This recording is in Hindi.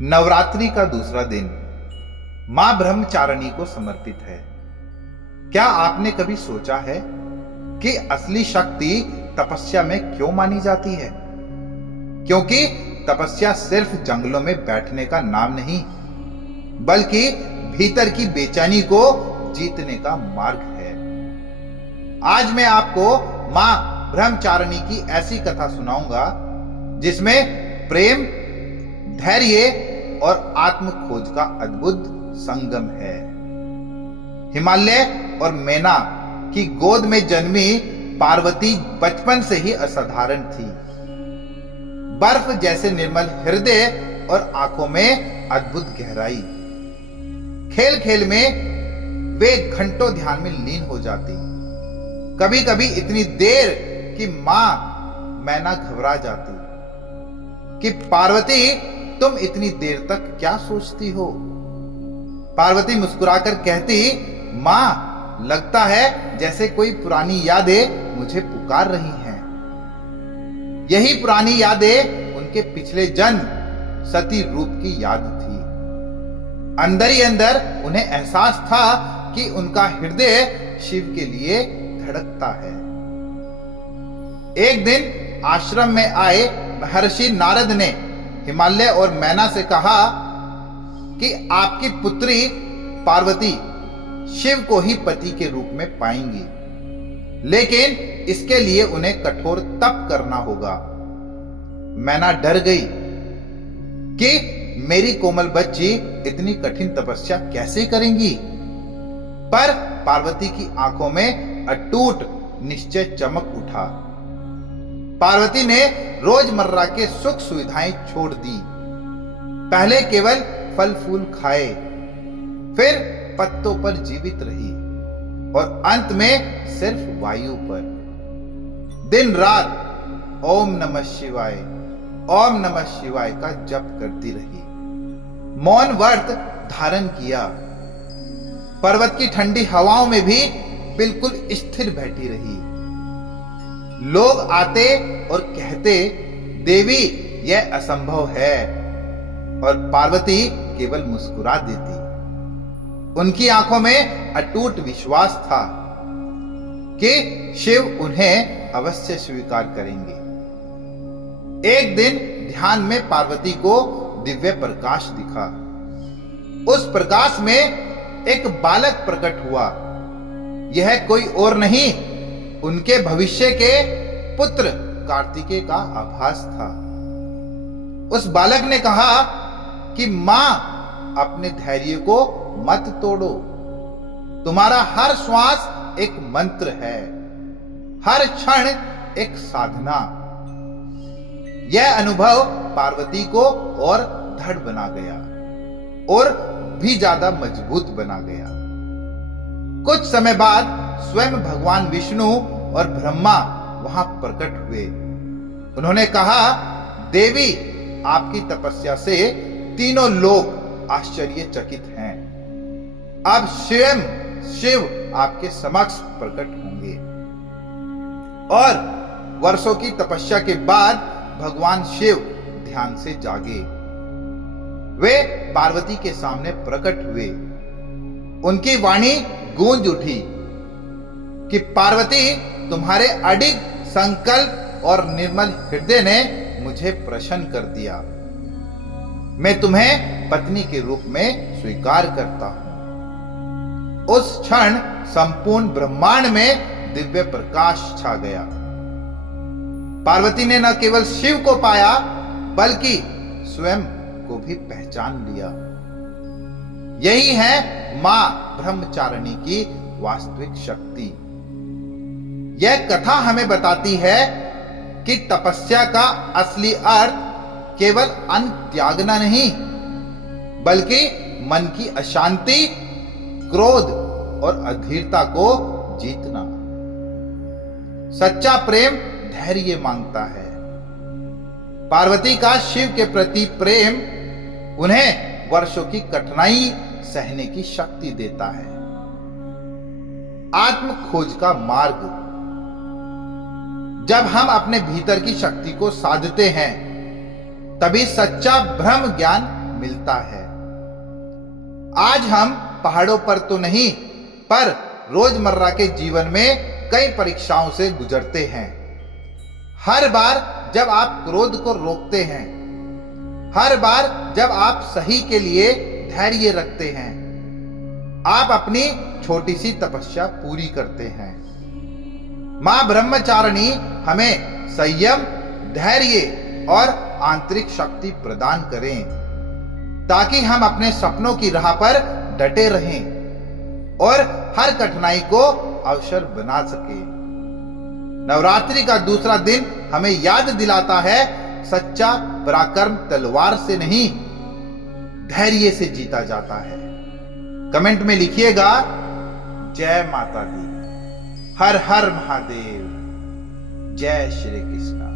नवरात्रि का दूसरा दिन मां ब्रह्मचारिणी को समर्पित है। क्या आपने कभी सोचा है कि असली शक्ति तपस्या में क्यों मानी जाती है? क्योंकि तपस्या सिर्फ जंगलों में बैठने का नाम नहीं, बल्कि भीतर की बेचैनी को जीतने का मार्ग है। आज मैं आपको मां ब्रह्मचारिणी की ऐसी कथा सुनाऊंगा जिसमें प्रेम, धैर्य और आत्म खोज का अद्भुत संगम है। हिमालय और मैना की गोद में जन्मी पार्वती बचपन से ही असाधारण थी। बर्फ जैसे निर्मल हृदय और आंखों में अद्भुत गहराई। खेल खेल में वे घंटों ध्यान में लीन हो जाती, कभी कभी इतनी देर कि मां मैना घबरा जाती कि पार्वती तुम इतनी देर तक क्या सोचती हो? पार्वती मुस्कुराकर कहती, मां, लगता है जैसे कोई पुरानी यादें मुझे पुकार रही हैं। यही पुरानी यादें उनके पिछले जन्म सती रूप की याद थी। अंदर ही अंदर उन्हें एहसास था कि उनका हृदय शिव के लिए धड़कता है। एक दिन आश्रम में आए महर्षि नारद ने हिमालय और मैना से कहा कि आपकी पुत्री पार्वती शिव को ही पति के रूप में पाएंगी, लेकिन इसके लिए उन्हें कठोर तप करना होगा। मैना डर गई कि मेरी कोमल बच्ची इतनी कठिन तपस्या कैसे करेंगी, पर पार्वती की आंखों में अटूट निश्चय चमक उठा। पार्वती ने रोजमर्रा के सुख सुविधाएं छोड़ दी। पहले केवल फल फूल खाए, फिर पत्तों पर जीवित रही और अंत में सिर्फ वायु पर। दिन रात ओम नमः शिवाय, ओम नमः शिवाय का जप करती रही। मौन व्रत धारण किया। पर्वत की ठंडी हवाओं में भी बिल्कुल स्थिर बैठी रही। लोग आते और कहते, देवी यह असंभव है, और पार्वती केवल मुस्कुरा देती। उनकी आंखों में अटूट विश्वास था कि शिव उन्हें अवश्य स्वीकार करेंगे। एक दिन ध्यान में पार्वती को दिव्य प्रकाश दिखा। उस प्रकाश में एक बालक प्रकट हुआ। यह कोई और नहीं, उनके भविष्य के पुत्र कार्तिकेय का आभास था। उस बालक ने कहा कि मां, अपने धैर्य को मत तोड़ो। तुम्हारा हर श्वास एक मंत्र है, हर क्षण एक साधना। यह अनुभव पार्वती को और दृढ़ बना गया और भी ज्यादा मजबूत बना गया। कुछ समय बाद स्वयं भगवान विष्णु और ब्रह्मा वहां प्रकट हुए। उन्होंने कहा, देवी, आपकी तपस्या से तीनों लोग आश्चर्यचकित हैं। अब स्वयं शिव आपके समक्ष प्रकट होंगे। और वर्षों की तपस्या के बाद भगवान शिव ध्यान से जागे। वे पार्वती के सामने प्रकट हुए। उनकी वाणी गूंज उठी कि पार्वती, तुम्हारे अडिग संकल्प और निर्मल हृदय ने मुझे प्रसन्न कर दिया। मैं तुम्हें पत्नी के रूप में स्वीकार करता हूं। उस क्षण संपूर्ण ब्रह्मांड में दिव्य प्रकाश छा गया। पार्वती ने न केवल शिव को पाया, बल्कि स्वयं को भी पहचान लिया। यही है मां ब्रह्मचारिणी की वास्तविक शक्ति। यह कथा हमें बताती है कि तपस्या का असली अर्थ केवल अन्न त्यागना नहीं, बल्कि मन की अशांति, क्रोध और अधीरता को जीतना। सच्चा प्रेम धैर्य मांगता है। पार्वती का शिव के प्रति प्रेम उन्हें वर्षों की कठिनाई सहने की शक्ति देता है। आत्म खोज का मार्ग। जब हम अपने भीतर की शक्ति को साधते हैं, तभी सच्चा ब्रह्म ज्ञान मिलता है। आज हम पहाड़ों पर तो नहीं, पर रोजमर्रा के जीवन में कई परीक्षाओं से गुजरते हैं। हर बार जब आप क्रोध को रोकते हैं, हर बार जब आप सही के लिए धैर्य रखते हैं, आप अपनी छोटी सी तपस्या पूरी करते हैं। मां ब्रह्मचारिणी हमें संयम, धैर्य और आंतरिक शक्ति प्रदान करें, ताकि हम अपने सपनों की राह पर डटे रहें और हर कठिनाई को अवसर बना सके। नवरात्रि का दूसरा दिन हमें याद दिलाता है, सच्चा पराक्रम तलवार से नहीं, धैर्य से जीता जाता है। कमेंट में लिखिएगा, जय माता दी, हर हर महादेव, जय श्री कृष्ण।